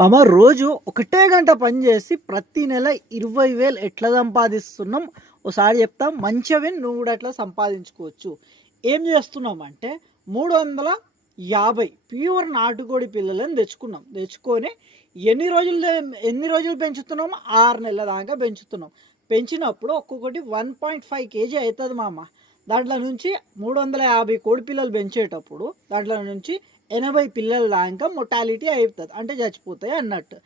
మామ రోజు ఒకటే గంట పని చేసి ప్రతి నెల 20,000 ఎట్లా సంపాదిస్తున్నాం ఒకసారి చెప్తా. మంచిగా విని నువ్వు కూడా అట్లా సంపాదించుకోవచ్చు. ఏం చేస్తున్నాం అంటే 350 ప్యూర్ నాటుకోడి పిల్లలను తెచ్చుకొని ఎన్ని రోజులు పెంచుతున్నాం? 6 నెలల దాకా పెంచుతున్నాం. పెంచినప్పుడు ఒక్కొక్కటి 1.5 kg అవుతుంది మామ. దాంట్లో నుంచి 350 కోడి పిల్లలు పెంచేటప్పుడు దాంట్లో నుంచి 80 పిల్లల దాకా మొటాలిటీ అవుతుంది, అంటే చచ్చిపోతాయి అన్నట్టు.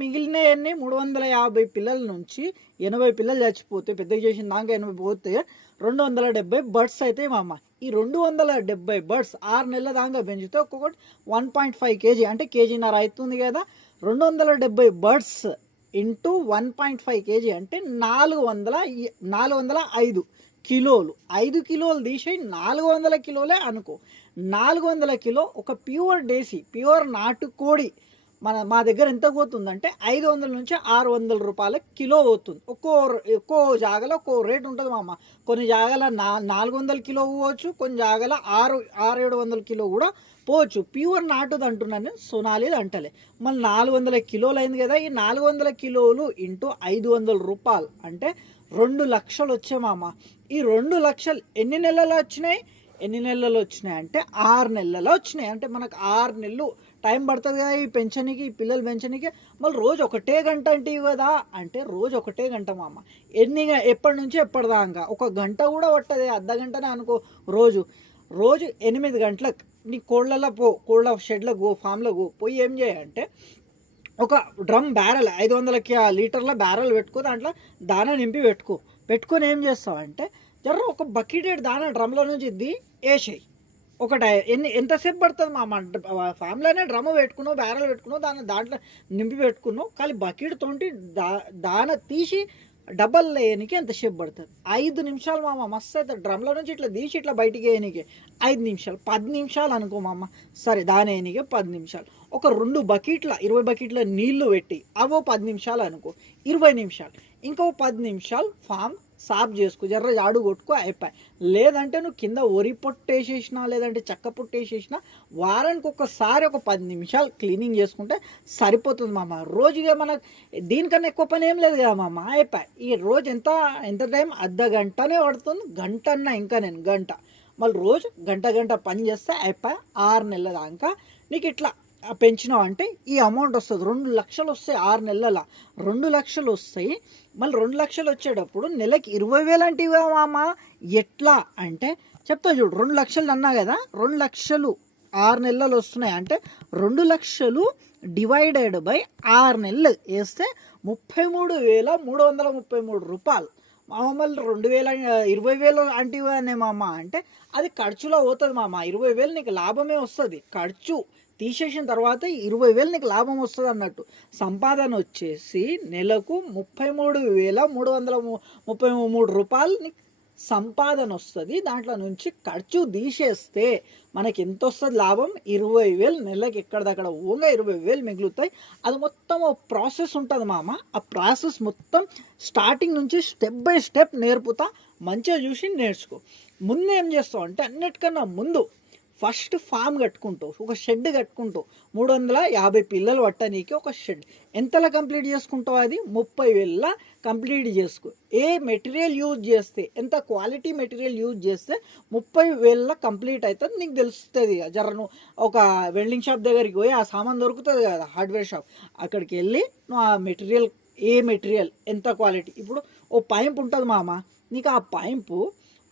మిగిలిన ఎన్ని 350 పిల్లల నుంచి 80 పిల్లలు చచ్చిపోతే, పెద్దగా చేసిన దాకా 80 పోతే 270 బర్డ్స్ అవుతాయి మామ. ఈ 270 బర్డ్స్ 6 నెలల దాకా పెంచితే ఒక్కొక్కటి 1.5 kg అంటే కేజీన్నర అవుతుంది కదా. 270 బర్డ్స్ ఇంటూ 1.5 kg అంటే 405 కిలోలు. 5 కిలోలు తీసి 400 కిలోలే అనుకో. 400 కిలో ఒక ప్యూర్ నాటుకోడి మా దగ్గర ఎంత పోతుందంటే 500 నుంచి 600 రూపాయల కిలో పోతుంది. ఒక్కో జాగలో ఒక్కో రేట్ ఉంటుంది మామ. కొన్ని జాగల 400 కిలో పోవచ్చు, కొన్ని జాగల 600-700 కిలో కూడా పోవచ్చు. ప్యూర్ నాటుది అంటున్నాను, సోనాలిది అంటలే. మళ్ళీ 400 కిలోలు అయింది కదా. ఈ 400 కిలోలు ఇంటూ 500 రూపాయలు అంటే 2 లక్షలు వచ్చాయి మామ. ఈ 2 లక్షలు ఎన్ని నెలలు వచ్చినాయి అంటే 6 నెలల్లో వచ్చినాయి. అంటే మనకు 6 నెలలు టైం పడుతుంది కదా ఈ పెంచనీకి, ఈ పిల్లలు పెంచనీకి. మళ్ళీ రోజు ఒకటే గంట అంటే కదా, అంటే రోజు ఒకటే గంట మామ. ఎప్పటి నుంచి ఎప్పటిదాకా ఒక గంట కూడా పట్టదు, అర్ధ గంటనే అనుకో. రోజు 8 గంటలకు నీ కోళ్ళ షెడ్లకు ఫామ్లో పోయి ఏం చేయాలంటే ఒక డ్రమ్ బ్యారెల్ 500 లీటర్ల బ్యారెల్ పెట్టుకో, దాంట్లో దానా నింపి పెట్టుకొని ఏం చేస్తావంటే ఒక బకెటెడ్ దానా డ్రమ్లో నుంచి వేసేయి. ఎంతసేపు పడుతుంది మా ఫామ్లోనే డ్రమ్ పెట్టుకున్నావు, బ్యారెల్ పెట్టుకున్నావు, దాంట్లో నింపి పెట్టుకున్నావు. కానీ బకెట్ తోటి దాన తీసి డబల్ వేయనికి ఎంతసేపు పడుతుంది? 5 నిమిషాలు మామ. మస్తు అవుతుంది. డ్రమ్లో నుంచి ఇట్లా తీసి ఇట్లా బయటికి వేయనికి 5 నిమిషాలు, 10 నిమిషాలు అనుకో మామ. సరే, దాని వేయనికి 10 నిమిషాలు. ఒక 20 బకెట్ల నీళ్లు పెట్టి అవో 10 నిమిషాలు అనుకో, 20 నిమిషాలు. ఇంకో 10 నిమిషాలు ఫామ్ సాఫ్ చేసుకో, జాడు కొట్టుకో, అయిపోయి. లేదంటే నువ్వు కింద వరి పొట్టు వేసేసినా, లేదంటే చెక్క పొట్టు వేసేసినా, వారానికి ఒకసారి ఒక 10 నిమిషాలు క్లీనింగ్ చేసుకుంటే సరిపోతుంది మామ. రోజుగా మనకు దీనికన్నా ఎక్కువ పని ఏం లేదు కదా మామ, అయిపోయి. ఈ రోజు ఎంత టైం? అర్ధ గంటనే పడుతుంది, గంట అన్నా ఇంకా నేను గంట. మళ్ళీ రోజు గంట పని చేస్తే అయిపోయి. 6 నెలల దాకా నీకు ఇట్లా పెంచినావు అంటే ఈ అమౌంట్ వస్తుంది. 2 లక్షలు వస్తాయి 6 నెలల. 2 లక్షలు వస్తాయి. మళ్ళీ 2 లక్షలు వచ్చేటప్పుడు నెలకి 20,000 అంటే మామ. ఎట్లా అంటే చెప్తా చూడు. 2 లక్షలు అన్నా కదా, 2 లక్షలు 6 నెలలు వస్తున్నాయి అంటే 2 లక్షలు డివైడెడ్ బై 6 నెలలు వేస్తే 33,333 రూపాయలు మామ. మళ్ళీ 20,000 అంటే మామ అంటే అది ఖర్చులో పోతుంది మామ. 20,000 నీకు లాభమే వస్తుంది. ఖర్చు తీసేసిన తర్వాత 20,000 నీకు లాభం వస్తుంది అన్నట్టు. సంపాదన వచ్చేసి నెలకు 33,333 రూపాయలు నీకు సంపాదన వస్తుంది. దాంట్లో నుంచి ఖర్చు తీసేస్తే మనకి ఎంత వస్తుంది లాభం? 20,000. నెలకి ఎక్కడిదక్కడ ఓంగా 20,000 మిగులుతాయి. అది మొత్తం ఒక ప్రాసెస్ ఉంటుంది మామ. ఆ ప్రాసెస్ మొత్తం స్టార్టింగ్ నుంచి స్టెప్ బై స్టెప్ నేర్పుతా. మంచిగా చూసి నేర్చుకో. ముందు ఏం చేస్తావు అంటే అన్నిటికన్నా ముందు ఫస్ట్ ఫామ్ కట్టుకుంటావు, ఒక షెడ్ కట్టుకుంటావు. 350 పిల్లలు పట్టనీకి ఒక షెడ్. ఎంతలా కంప్లీట్ చేసుకుంటావు? అది 30,000 కంప్లీట్ చేసుకో. ఏ మెటీరియల్ యూజ్ చేస్తే, ఎంత క్వాలిటీ మెటీరియల్ యూజ్ చేస్తే 30,000 కంప్లీట్ అవుతుంది నీకు తెలుస్తుంది. నువ్వు ఒక వెల్డింగ్ షాప్ దగ్గరికి పోయి ఆ సామాన్ దొరుకుతుంది కదా, హార్డ్వేర్ షాప్, అక్కడికి వెళ్ళి నువ్వు ఆ మెటీరియల్, ఏ మెటీరియల్ ఎంత క్వాలిటీ. ఇప్పుడు ఓ పైంప్ ఉంటుంది మామ, నీకు ఆ పైంపు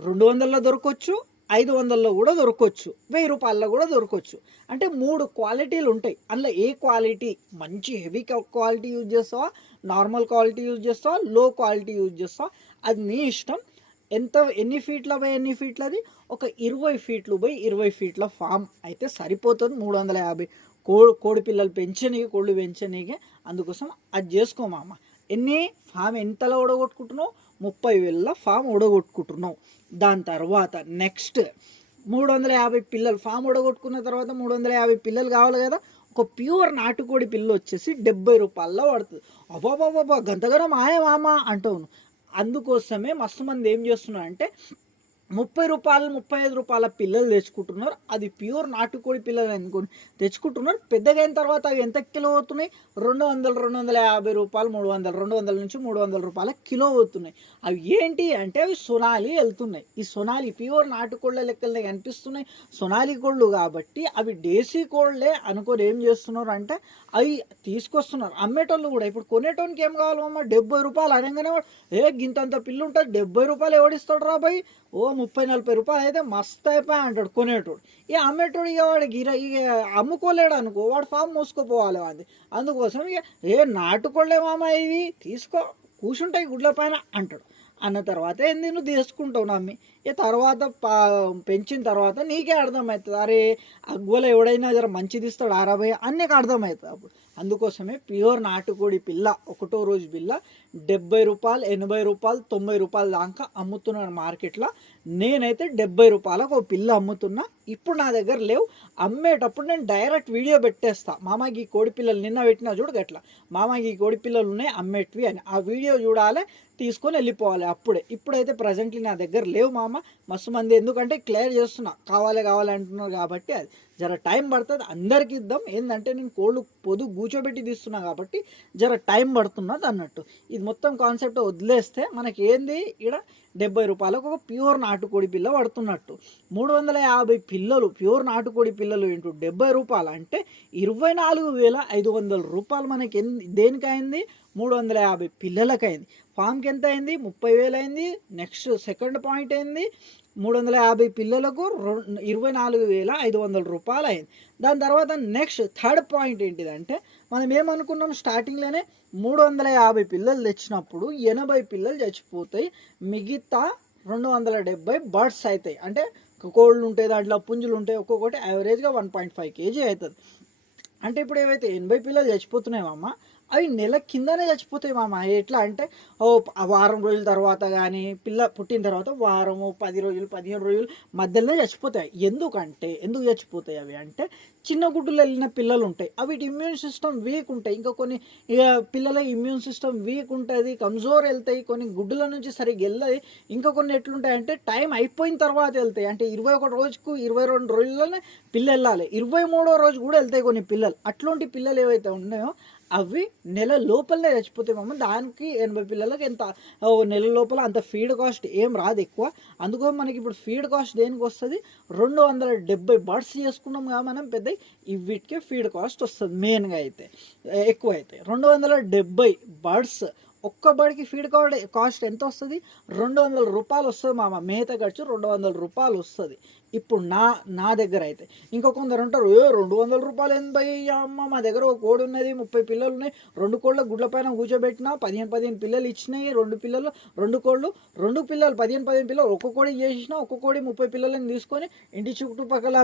200లో దొరకవచ్చు, 500లో కూడా దొరకవచ్చు, 1000 రూపాయల్లో కూడా దొరకవచ్చు. అంటే 3 క్వాలిటీలు ఉంటాయి. అందులో ఏ క్వాలిటీ, మంచి హెవీ క్వాలిటీ యూజ్ చేస్తావా, నార్మల్ క్వాలిటీ యూజ్ చేస్తావా, లో క్వాలిటీ యూజ్ చేస్తావా, అది నీ ఇష్టం. ఎన్ని ఫీట్ల బై ఎన్ని ఫీట్లది? ఒక 20 ఫీట్లు బై 20 ఫీట్ల ఫామ్ అయితే సరిపోతుంది. 350 కోడి పిల్లలు కోళ్ళు పెంచనీకి. అందుకోసం అది చేసుకోమామ. ఫామ్ ఎంతలో ఓడగొట్టుకుంటున్నావు? 30,000 ఫామ్ ఓడగొట్టుకుంటున్నావు. దాని తర్వాత నెక్స్ట్ 350 పిల్లలు ఫామ్ ఓడగొట్టుకున్న తర్వాత 350 పిల్లలు కావాలి కదా. ఒక ప్యూర్ నాటుకోడి పిల్ల వచ్చేసి 70 రూపాయల్లో పడుతుంది. అబ్బాబాబా గంతగానో మాయ మామ అంటావు. అందుకోసమే మస్తు మంది ఏం చేస్తున్నారు అంటే రూ. 30, రూ. 35 పిల్లలు తెచ్చుకుంటున్నారు. అది ప్యూర్ నాటుకోడి పిల్లలు అనుకోని తెచ్చుకుంటున్నారు. పెద్దగా అయిన తర్వాత అవి ఎంత కిలో అవుతున్నాయి? 200, రూ. 250, 300, 200 నుంచి రూ. 300 కిలో అవుతున్నాయి. అవి ఏంటి అంటే అవి సొనాలి వెళ్తున్నాయి. ఈ సొనాలి ప్యూర్ నాటుకోళ్ళ లెక్కలనే కనిపిస్తున్నాయి. సొనాలి కోళ్ళు కాబట్టి అవి దేశీ కోళ్ళే అనుకొని ఏం చేస్తున్నారు అంటే అవి తీసుకొస్తున్నారు. అమ్మేటోళ్ళు కూడా ఇప్పుడు కొనేటోనికి ఏం కావాలమ్మా? రూ. 70 అనగానే గింతంత పిల్లు ఉంటుంది, రూ. 70 ఎవడిస్తాడు రా భయ్? ఓ 30-40 అయితే మస్తు అయిపోయా అంటాడు కొనేటోడు. ఇక అమ్మేటోడు ఇక వాడు ఇక అమ్ముకోలేడు అనుకో, వాడు ఫామ్ మూసుకుపోవాలి అది. అందుకోసం ఇక నాటుకోళ్ళే మామ ఇవి తీసుకో, కూర్చుంటాయి గుడ్ల పైన అంటాడు. అన్న తర్వాత ఏంది నువ్వు తీసుకుంటావు నమ్మి. ఇక తర్వాత పెంచిన తర్వాత నీకే అర్థమవుతుంది, అరే అగ్గువలో ఎవడైనా జర మంచిది ఇస్తాడు 60 అని నీకు అర్థమవుతుంది అప్పుడు. అందుకోసమే ప్యూర్ నాటుకోడి పిల్ల ఒకటో రోజు పిల్ల రూ. 70, రూ. 80, రూ. 90 దాకా అమ్ముతున్నాడు మార్కెట్లో. నేనైతే రూ. 70 ఒక పిల్ల అమ్ముతున్నా. ఇప్పుడు నా దగ్గర లేవు, అమ్మేటప్పుడు నేను డైరెక్ట్ వీడియో పెట్టేస్తా. మామకి ఈ కోడి పిల్లలు నిన్న పెట్టినా చూడు గట్లా, మామకి ఈ కోడి పిల్లలు ఉన్నాయి అమ్మేటివి అని. ఆ వీడియో చూడాలి, తీసుకొని వెళ్ళిపోవాలి అప్పుడే. ఇప్పుడైతే ప్రజెంట్లీ నా దగ్గర లేవు మామ. మస్తు మంది ఎందుకంటే క్లియర్ చేస్తున్నా, కావాలి అంటున్నారు కాబట్టి అది జర టైం పడుతుంది. అందరికి ఇద్దాం, ఏంటంటే నేను కోళ్ళు కూర్చోబెట్టి తీస్తున్నా కాబట్టి జర టైం పడుతున్నది అన్నట్టు. ఇది మొత్తం కాన్సెప్ట్ వదిలేస్తే మనకి ఏంది ఇక్కడ రూ. 70 ఒక ప్యూర్ నాటుకోడి పిల్ల పడుతున్నట్టు. 350 పిల్లలు ప్యూర్ నాటుకోడి పిల్లలు ఇంటూ రూ. 70 అంటే రూ. 24,500 మనకి దేనికైంది? 350 పిల్లలకైంది. ఫామ్కి ఎంత అయింది? 30,000 అయింది. నెక్స్ట్ సెకండ్ పాయింట్ అయింది 350 పిల్లలకు 24,500 అయింది. దాని తర్వాత నెక్స్ట్ థర్డ్ పాయింట్ ఏంటిదంటే మనం ఏమనుకున్నాం స్టార్టింగ్లోనే 350 పిల్లలు తెచ్చినప్పుడు 80 పిల్లలు చచ్చిపోతాయి, మిగతా 270 బర్డ్స్ అవుతాయి. అంటే కోళ్ళు ఉంటాయి, దాంట్లో పుంజులు ఉంటాయి, ఒక్కొక్కటి యావరేజ్గా 1.5 kg అవుతుంది. అంటే ఇప్పుడు ఏవైతే 80 పిల్లలు చచ్చిపోతున్నాయమ్మ అవి నెల కిందనే చచ్చిపోతాయి మామ. ఎట్లా అంటే వారం రోజుల తర్వాత కానీ పిల్ల పుట్టిన తర్వాత వారము 10 రోజులు 15 రోజులు మధ్యలోనే చచ్చిపోతాయి. ఎందుకు చచ్చిపోతాయి అవి అంటే చిన్న గుడ్డులు వెళ్ళిన పిల్లలు ఉంటాయి, అవి ఇమ్యూన్ సిస్టమ్ వీక్ ఉంటాయి. ఇంకా కొన్ని పిల్లల ఇమ్యూన్ సిస్టమ్ వీక్ ఉంటుంది, కమ్జోర్ వెళ్తాయి, కొన్ని గుడ్డుల నుంచి సరిగ్గా వెళ్ళాయి. ఇంకా కొన్ని ఎట్లుంటాయంటే టైం అయిపోయిన తర్వాత వెళ్తాయి. అంటే 21 రోజుకు 22 రోజుల్లోనే పిల్ల వెళ్ళాలి, 23వ రోజు కూడా వెళ్తాయి కొన్ని పిల్లలు. అట్లాంటి పిల్లలు ఏవైతే ఉన్నాయో అవి నెల లోపలనే చచ్చిపోతాయి మామ. దానికి 80 పిల్లలకి ఎంత నెల లోపల అంత ఫీడ్ కాస్ట్ ఏం రాదు ఎక్కువ. అందుకని మనకి ఇప్పుడు ఫీడ్ కాస్ట్ దేనికి వస్తుంది? 270 బర్డ్స్ చేసుకున్నాం కదా మనం పెద్ద, వీటికి ఫీడ్ కాస్ట్ వస్తుంది మెయిన్గా అయితే ఎక్కువ అయితే 270 బర్డ్స్. ఒక్క బడికి ఫీడ్ కాస్ట్ ఎంత వస్తుంది? రూ. 200 వస్తుంది మామ. మేత ఖర్చు రూ. 200 వస్తుంది. ఇప్పుడు నా దగ్గర అయితే ఇంకా కొందరు ఉంటారు, 200 రూపాయలు ఎంత భయ్యా అమ్మ, మా దగ్గర ఒక కోడి ఉన్నది, 30 పిల్లలు ఉన్నాయి, 2 కోళ్ళ గుడ్ల పైన కూర్చోబెట్టినా 15 పిల్లలు ఇచ్చినాయి, 2 కోళ్ళు 2 పిల్లలు 15 పిల్లలు ఒక్క కోడి చేసిన, ఒక్క కోడి 30 పిల్లలని తీసుకొని ఇంటి చుట్టుపక్కల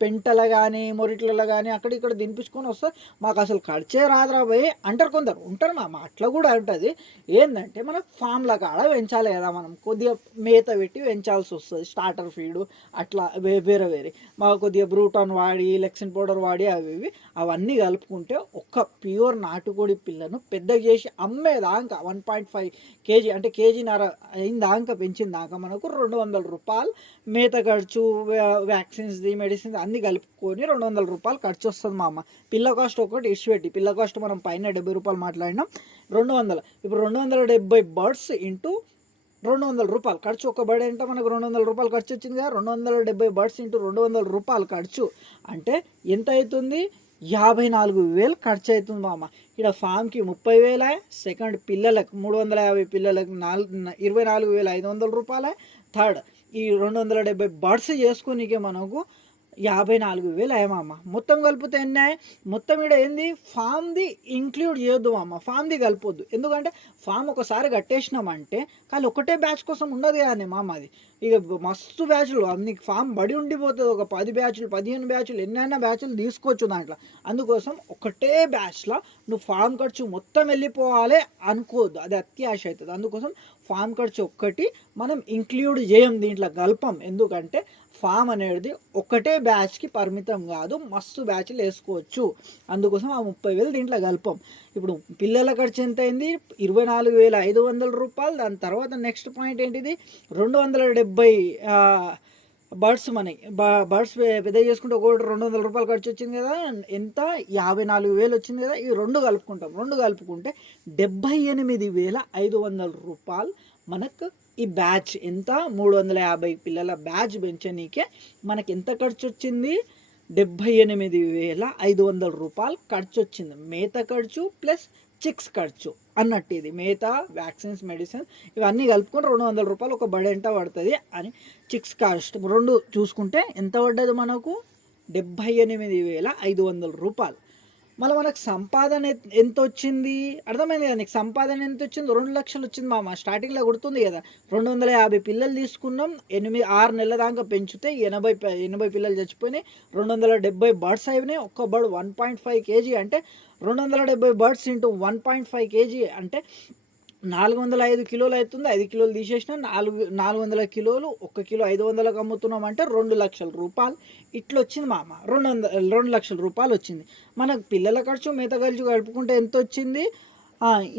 పెంటల కానీ మొరిట్లలో కానీ అక్కడ ఇక్కడ దింపించుకొని వస్తే మాకు అసలు ఖర్చే రాదురా భయ్ అంటారు కొందరు. ఉంటారు మా అట్లా కూడా ఉంటుంది. ఏంటంటే మనకు ఫామ్ల కాడ పెంచాలి కదా, మనం కొద్దిగా మేత పెట్టి పెంచాల్సి వస్తుంది, స్టార్టర్ ఫీడు అట్లా వేరే మాకు కొద్దిగా బ్రూటాన్ వాడి లెక్సిన్ పౌడర్ వాడి అవన్నీ కలుపుకుంటే ఒక్క ప్యూర్ నాటుకోడి పిల్లను పెద్ద చేసి అమ్మేదాకా 1.5 kg అంటే కేజీన్నర అయిన దాకా పెంచిన దాకా మనకు రూ. 200 మేత ఖర్చు, వ్యాక్సిన్స్ది, మెడిసిన్స్ అన్నీ కలుపుకొని రూ. 200 ఖర్చు వస్తుంది మా అమ్మ. పిల్ల కాస్ట్ ఒకటి ఇచ్చిపెట్టి, పిల్ల కాస్ట్ మనం పైన రూ. 70 మాట్లాడినాం, 200. ఇప్పుడు 270 బర్డ్స్ ఇంటూ రూ. 200 ఖర్చు. ఒక బర్డ్ అంటే మనకు రూ. 200 ఖర్చు వచ్చింది కదా. 270 బర్డ్స్ ఇంటూ రూ. 200 ఖర్చు అంటే ఎంత అవుతుంది? 54,000 ఖర్చు అవుతుంది మామ. ఇక్కడ ఫామ్కి 30,000, సెకండ్ పిల్లలకు 350 పిల్లలకు 24,500 థర్డ్ ఈ 270 బర్డ్స్ చేసుకునికే మనకు 54,000 అయ్యామమ్మ. మొత్తం కలిపితే ఎన్ని? మొత్తం ఇక్కడ ఏంది ఫామ్ది ఇంక్లూడ్ చేయొద్దు అమ్మ, ఫామ్ది కలిపొద్దు. ఎందుకంటే ఫామ్ ఒకసారి కట్టేసినామంటే కానీ ఒకటే బ్యాచ్ కోసం ఉండదు కానీ మామ. అది ఇక మస్తు బ్యాచ్లు అన్ని ఫామ్ బడి ఉండిపోతుంది. ఒక 10 బ్యాచ్లు 15 బ్యాచ్లు ఎన్నైనా బ్యాచ్లు తీసుకోవచ్చు దాంట్లో. అందుకోసం ఒకటే బ్యాచ్లో నువ్వు ఫామ్ ఖర్చు మొత్తం వెళ్ళిపోవాలి అనుకోవద్దు, అది అత్యాశ అవుతుంది. అందుకోసం ఫామ్ ఖర్చు ఒక్కటి మనం ఇంక్లూడ్ చేయం, దీంట్లో కలపం. ఎందుకంటే ఫామ్ అనేది ఒకటే బ్యాచ్కి పరిమితం కాదు, మస్తు బ్యాచ్లు వేసుకోవచ్చు. అందుకోసం ఆ 30,000 దీంట్లో కలపం. ఇప్పుడు పిల్లల ఖర్చు ఎంత అయింది? 24,500 రూపాయలు. దాని తర్వాత నెక్స్ట్ పాయింట్ ఏంటిది? 270 బర్డ్స్ మనకి బర్డ్స్ పెద్ద చేసుకుంటే ఒకటి 200 రూపాయలు ఖర్చు వచ్చింది కదా, ఎంత? 54,000 వచ్చింది కదా. ఈ రెండు కలుపుకుంటాం. రెండు కలుపుకుంటే 78,500 రూపాయలు మనకు ఈ బ్యాచ్ ఎంత? 350 పిల్లల బ్యాచ్ పెంచనీకే మనకి ఎంత ఖర్చు వచ్చింది? 78,500 రూపాయలు ఖర్చు వచ్చింది. మేత ఖర్చు ప్లస్ చిక్స్ ఖర్చు అన్నట్టు. ఇది మేత, వ్యాక్సిన్స్, మెడిసిన్ ఇవన్నీ కలుపుకొని 200 రూపాయలు ఒక బడి ఎంత పడుతుంది అని చిక్స్ కాస్ట్ రెండు చూసుకుంటే ఎంత పడ్డది మనకు? 78,500 రూపాయలు. మళ్ళీ మనకు సంపాదన ఎంత వచ్చింది? అర్థమైంది కదా నీకు? సంపాదన ఎంత వచ్చింది? 2 లక్షలు వచ్చింది మామ. స్టార్టింగ్లో గుర్తుంది కదా, 250 పిల్లలు తీసుకున్నాం, 6 నెలల దాకా పెంచితే 80 పిల్లలు చచ్చిపోయినాయి, 270 బర్డ్స్ అయినాయి. ఒక్క బర్డ్ 1.5 kg అంటే 270 బర్డ్స్ ఇంటూ 1.5 kg అంటే 405 కిలోలు అవుతుంది. 5 కిలోలు తీసేసిన 400 కిలోలు. 1 కిలో 500కి అమ్ముతున్నాం అంటే 2 లక్షల రూపాయలు ఇట్లా వచ్చింది మామ. 2 లక్షల రూపాయలు వచ్చింది. మనకు పిల్లల ఖర్చు, మేత ఖర్చు కలుపుకుంటే ఎంత వచ్చింది?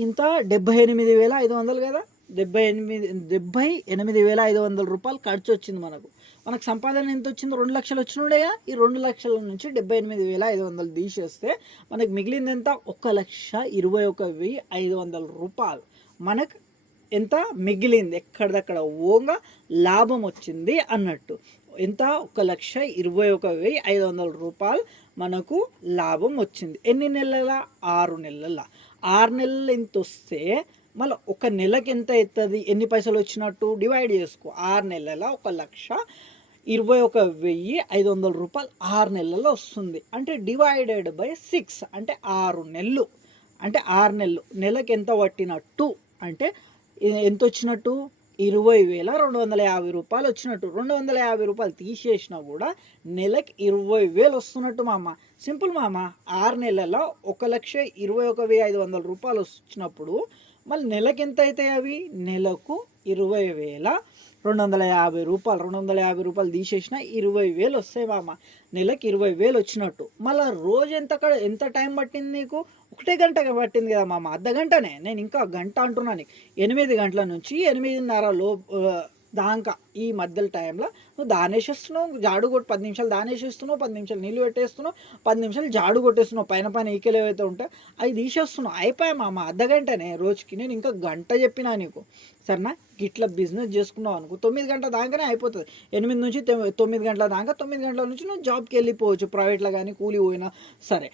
ఇంత 78,500 కదా. 78,500 రూపాయలు ఖర్చు వచ్చింది మనకు. మనకు సంపాదన ఎంత వచ్చింది? 2 లక్షలు వచ్చినాడేగా. ఈ 2 లక్షల నుంచి 78,500 తీసేస్తే మనకు మిగిలింది ఎంత? 1,21,500 రూపాయలు మనకు ఎంత మిగిలింది? ఎక్కడిదక్కడ ఓంగా లాభం వచ్చింది అన్నట్టు. ఎంత? 1,21,500 రూపాయలు మనకు లాభం వచ్చింది. ఎన్ని నెలల? 6 నెలల. 6 నెలలు ఎంత వస్తే మళ్ళీ ఒక నెలకి ఎంత అవుతుంది? ఎన్ని పైసలు వచ్చినట్టు డివైడ్ చేసుకో. 6 నెలల 1,21,500 రూపాయలు 6 నెలల్లో వస్తుంది. అంటే డివైడెడ్ బై 6 అంటే 6 నెలలు. అంటే 6 నెలలు నెలకి ఎంత పట్టినట్టు అంటే ఎంత వచ్చినట్టు? 20,250 రూపాయలు వచ్చినట్టు. 250 రూపాయలు తీసేసినా కూడా నెలకి 20,000 వస్తున్నట్టు మామ. సింపుల్ మామ. 6 నెలల్లో 1,21,500 రూపాయలు వచ్చినప్పుడు మళ్ళీ నెలకి ఎంత అవుతాయి అవి? నెలకు 20,250 రూపాయలు. 250 రూపాయలు తీసేసిన 20,000 వస్తాయి మామ. నెలకి 20,000 వచ్చినట్టు. మళ్ళీ రోజు ఎంత టైం పట్టింది నీకు? 1 గంట పట్టింది కదా మామ. అర్ధ గంటనే. నేను ఇంకా గంట అంటున్నాను. 8 గంటల నుంచి 8:30 దాకా ఈ మధ్యలో టైంలో నువ్వు దానేసేస్తున్నావు. జాడు కొట్టి 10 నిమిషాలు దానేసేస్తున్నావు, 10 నిమిషాలు నీళ్ళు పెట్టేస్తున్నావు, 10 నిమిషాలు జాడు కొట్టేస్తున్నావు. పైన ఈకలు ఏవైతే ఉంటాయో అవి తీసేస్తున్నావు. అయిపోయా మామ. అర్ధ గంటనే రోజుకి. నేను ఇంకా గంట చెప్పినా నీకు. సరేనా? ఇట్లా బిజినెస్ చేసుకున్నావు అనుకో 9 గంటల దాకానే అయిపోతుంది. 8 నుంచి 9 గంటల దాకా. 9 గంటల నుంచి నువ్వు జాబ్కి వెళ్ళిపోవచ్చు. ప్రైవేట్లో కానీ కూలి పోయినా సరే.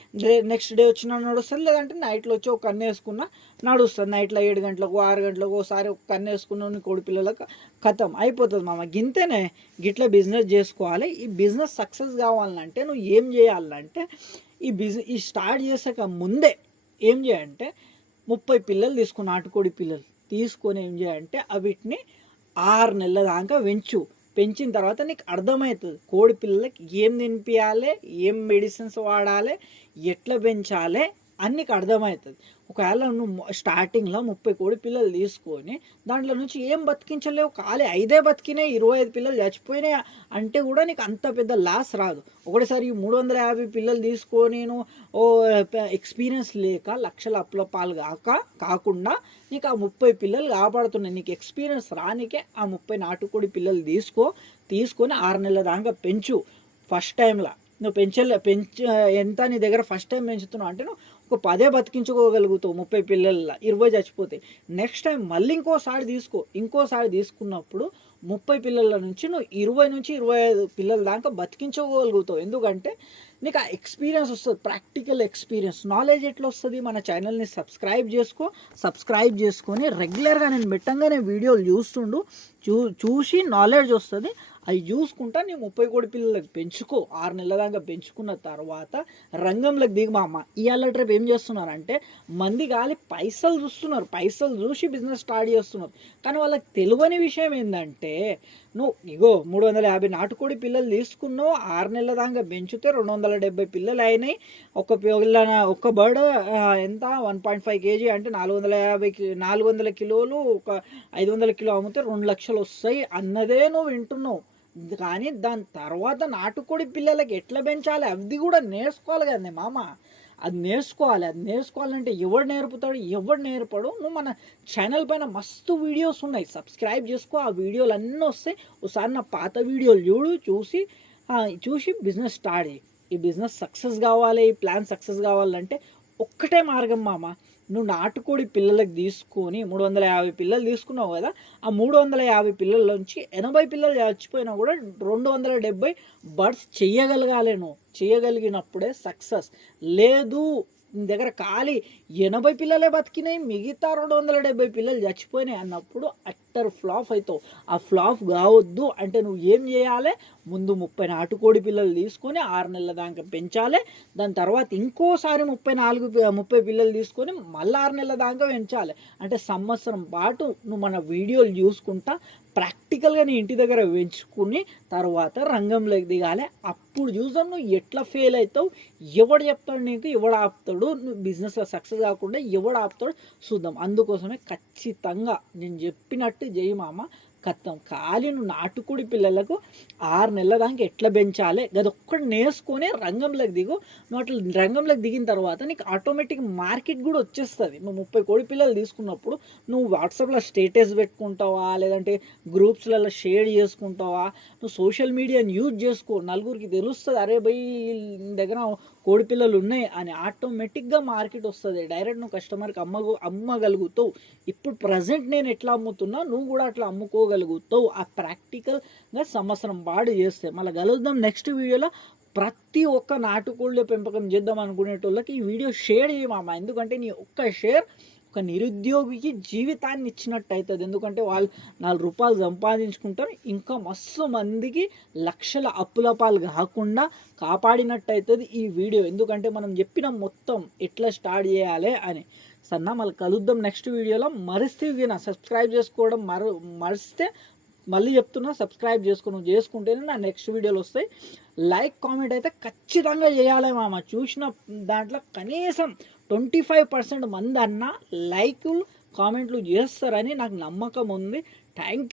నెక్స్ట్ డే వచ్చినా నడుస్తుంది. లేదంటే నైట్లో వచ్చి ఒక కన్ను వేసుకున్నా నడుస్తుంది. నైట్లో 7 గంటలకు 6 గంటలకు ఒకసారి ఒక కన్ను వేసుకున్నావు నీ కోడి పిల్లలకు కథం అయిపోతుంది మామ. గింతేనే. గిట్లా బిజినెస్ చేసుకోవాలి. ఈ బిజినెస్ సక్సెస్ కావాలంటే నువ్వు ఏం చేయాలంటే ఈ స్టార్ట్ చేసాక ముందే ఏం చేయాలంటే 30 పిల్లలు తీసుకో. నాటుకోడి పిల్లలు తీసుకొని ఏం చేయాలంటే వీటిని 6 నెలల దాకా పెంచిన తర్వాత నీకు అర్థమవుతుంది కోడి పిల్లలకి ఏం తినిపించాలి, ఏం మెడిసిన్స్ వాడాలి, ఎట్లా పెంచాలి అని నీకు అర్థమవుతుంది. ఒకవేళ నువ్వు స్టార్టింగ్లో 30 కోడి పిల్లలు తీసుకొని దాంట్లో నుంచి ఏం బతికించలేవు, ఖాళీ 5 బతికినాయి, 25 పిల్లలు చచ్చిపోయినాయి అంటే కూడా నీకు అంత పెద్ద లాస్ రాదు. ఒకటేసారి 350 పిల్లలు తీసుకొని ఎక్స్పీరియన్స్ లేక లక్షల అప్పులపాలు కాకుండా నీకు ఆ 30 పిల్లలు కాపాడుతున్నాయి. నీకు ఎక్స్పీరియన్స్ రానికే ఆ 30 నాటుకోడి పిల్లలు తీసుకొని 6 నెలల దాకా పెంచు. ఫస్ట్ టైంలో నువ్వు ఎంత నీ దగ్గర ఫస్ట్ టైం పెంచుతున్నావు అంటే నువ్వు ఒక 10 బతికించుకోగలుగుతావు. 30 పిల్లల 20 చచ్చిపోతాయి. నెక్స్ట్ టైం మళ్ళీ ఇంకోసారి తీసుకున్నప్పుడు 30 పిల్లల నుంచి నువ్వు 20 నుంచి 25 పిల్లల దాకా బతికించుకోగలుగుతావు. ఎందుకంటే నీకు ఆ ఎక్స్పీరియన్స్ వస్తుంది. Practical experience. నాలెడ్జ్ ఎట్లా వస్తుంది? మన ఛానల్ని సబ్స్క్రైబ్ చేసుకొని రెగ్యులర్గా నేను పెట్టంగానే వీడియోలు చూసి నాలెడ్జ్ వస్తుంది. అవి చూసుకుంటా నీ 30 కోడి పిల్లలకు పెంచుకో. 6 నెలల దాకా పెంచుకున్న తర్వాత రంగంలోకి దిగు మామ. ఇవాళ రేపు ఏం చేస్తున్నారంటే మంది పైసలు చూస్తున్నారు. పైసలు చూసి బిజినెస్ స్టార్ట్ చేస్తున్నారు. కానీ వాళ్ళకి తెలియని విషయం ఏంటంటే నువ్వు 350 నాటుకోడి పిల్లలు తీసుకున్నావు, 6 నెలల దాకా పెంచితే 270 పిల్లలు అయినాయి. ఒక బర్డ్ ఎంత? 1.5 kg అంటే 400 కిలోలు. ఒక 500 కిలో అమ్మితే 2 లక్షలు వస్తాయి అన్నదే నువ్వు వింటున్నావు. కానీ దాని తర్వాత నాటుకోడి పిల్లలకి ఎట్లా పెంచాలి అది కూడా నేర్చుకోవాలి కదండి మామ. అది నేర్చుకోవాలంటే ఎవడు నేర్పుతాడు, ఎవడు నేర్పడు. నువ్వు మన ఛానల్ పైన మస్తు వీడియోస్ ఉన్నాయి, సబ్స్క్రైబ్ చేసుకో. ఆ వీడియోలు అన్నీ వస్తాయి. ఒకసారి నా పాత వీడియోలు చూసి బిజినెస్ స్టార్ట్ చేయి. ఈ బిజినెస్ సక్సెస్ కావాలి, ఈ ప్లాన్ సక్సెస్ కావాలంటే ఒక్కటే మార్గం మామ. నువ్వు నాటుకోడి పిల్లలకు తీసుకొని 350 పిల్లలు తీసుకున్నావు కదా, ఆ 350 పిల్లల నుంచి 80 పిల్లలు చచ్చిపోయినా కూడా 270 బర్డ్స్ చెయ్యగలగాలి. నువ్వు చేయగలిగినప్పుడే సక్సెస్. లేదు నీ దగ్గర ఖాళీ 80 పిల్లలే బతికినాయి, మిగతా 270 పిల్లలు చచ్చిపోయినాయి అన్నప్పుడు అట్టర్ ఫ్లాప్ అవుతావు. ఆ ఫ్లాప్ కావద్దు అంటే నువ్వు ఏం చేయాలి, ముందు 30 నాటుకోడి పిల్లలు తీసుకొని 6 నెలల దాకా పెంచాలి. దాని తర్వాత ఇంకోసారి 30 పిల్లలు తీసుకొని మళ్ళీ 6 నెలల దాకా పెంచాలి. అంటే సంవత్సరం పాటు నువ్వు మన వీడియోలు చూసుకుంటా ప్రాక్టికల్గా నీ ఇంటి దగ్గర పెంచుకుని తర్వాత రంగంలోకి దిగాలి. అప్పుడు చూసాం నువ్వు ఎట్లా ఫెయిల్ అవుతావు, ఎవడు చెప్తాడు నీకు, ఎవడు ఆపుతాడు, నువ్వు బిజినెస్లో సక్సెస్ కాకుండా ఎవడు ఆపుతాడు చూద్దాం. అందుకోసమే ఖచ్చితంగా నేను చెప్పినట్టు జై మామ. కత్తం ఖాళీ నువ్వు నాటుకోడి పిల్లలకు 6 నెలల దాకా ఎట్లా పెంచాలి అది ఒక్కటి నేర్చుకొని రంగంలోకి దిగు. నువ్వు అట్లా రంగంలోకి దిగిన తర్వాత నీకు ఆటోమేటిక్ మార్కెట్ కూడా వచ్చేస్తుంది. నువ్వు 30 కోడి పిల్లలు తీసుకున్నప్పుడు నువ్వు వాట్సాప్లో స్టేటస్ పెట్టుకుంటావా, లేదంటే గ్రూప్స్లలో షేర్ చేసుకుంటావా, నువ్వు సోషల్ మీడియాని యూజ్ చేసుకో. నలుగురికి తెలుస్తుంది, అరే భయ్ దగ్గర కోడి పిల్లలు ఉన్నాయి అని. ఆటోమేటిక్గా మార్కెట్ వస్తుంది. డైరెక్ట్ నువ్వు కస్టమర్కి అమ్మగలుగుతావు. ఇప్పుడు ప్రజెంట్ నేను ఎట్లా అమ్ముతున్నా నువ్వు కూడా అట్లా అమ్ముకోగలుగుతావు. ఆ ప్రాక్టికల్గా సంవత్సరం పాటు చేస్తే. మళ్ళీ కలుద్దాం నెక్స్ట్ వీడియోలో. ప్రతి ఒక్క నాటుకోళ్ళ పెంపకం చేద్దాం అనుకునేటోళ్ళకి ఈ వీడియో షేర్ చేయమా. ఎందుకంటే నీ ఒక్క షేర్ ఒక నిరుద్యోగికి జీవితాన్ని ఇచ్చినట్టు అవుతుంది. ఎందుకంటే వాళ్ళు 4 రూపాయలు సంపాదించుకుంటారు, ఇంకా మస్తు మందికి లక్షల అప్పుల పాలు కాకుండా కాపాడినట్టు అవుతుంది ఈ వీడియో. ఎందుకంటే మనం చెప్పిన మొత్తం ఎట్లా స్టార్ట్ చేయాలి అని. సన్నా మళ్ళీ కలుద్దాం నెక్స్ట్ వీడియోలో. మరిస్తే సబ్స్క్రైబ్ చేసుకోవడం మరిస్తే మళ్ళీ చెప్తున్నా, సబ్స్క్రైబ్ నువ్వు చేసుకుంటేనే నా నెక్స్ట్ వీడియోలు వస్తాయి. లైక్ కామెంట్ అయితే ఖచ్చితంగా చేయాలి మామ. చూసిన దాంట్లో కనీసం 25% మంది అన్న లైకులు కామెంట్లు చేస్తారని నాకు నమ్మకం ఉంది. థ్యాంక్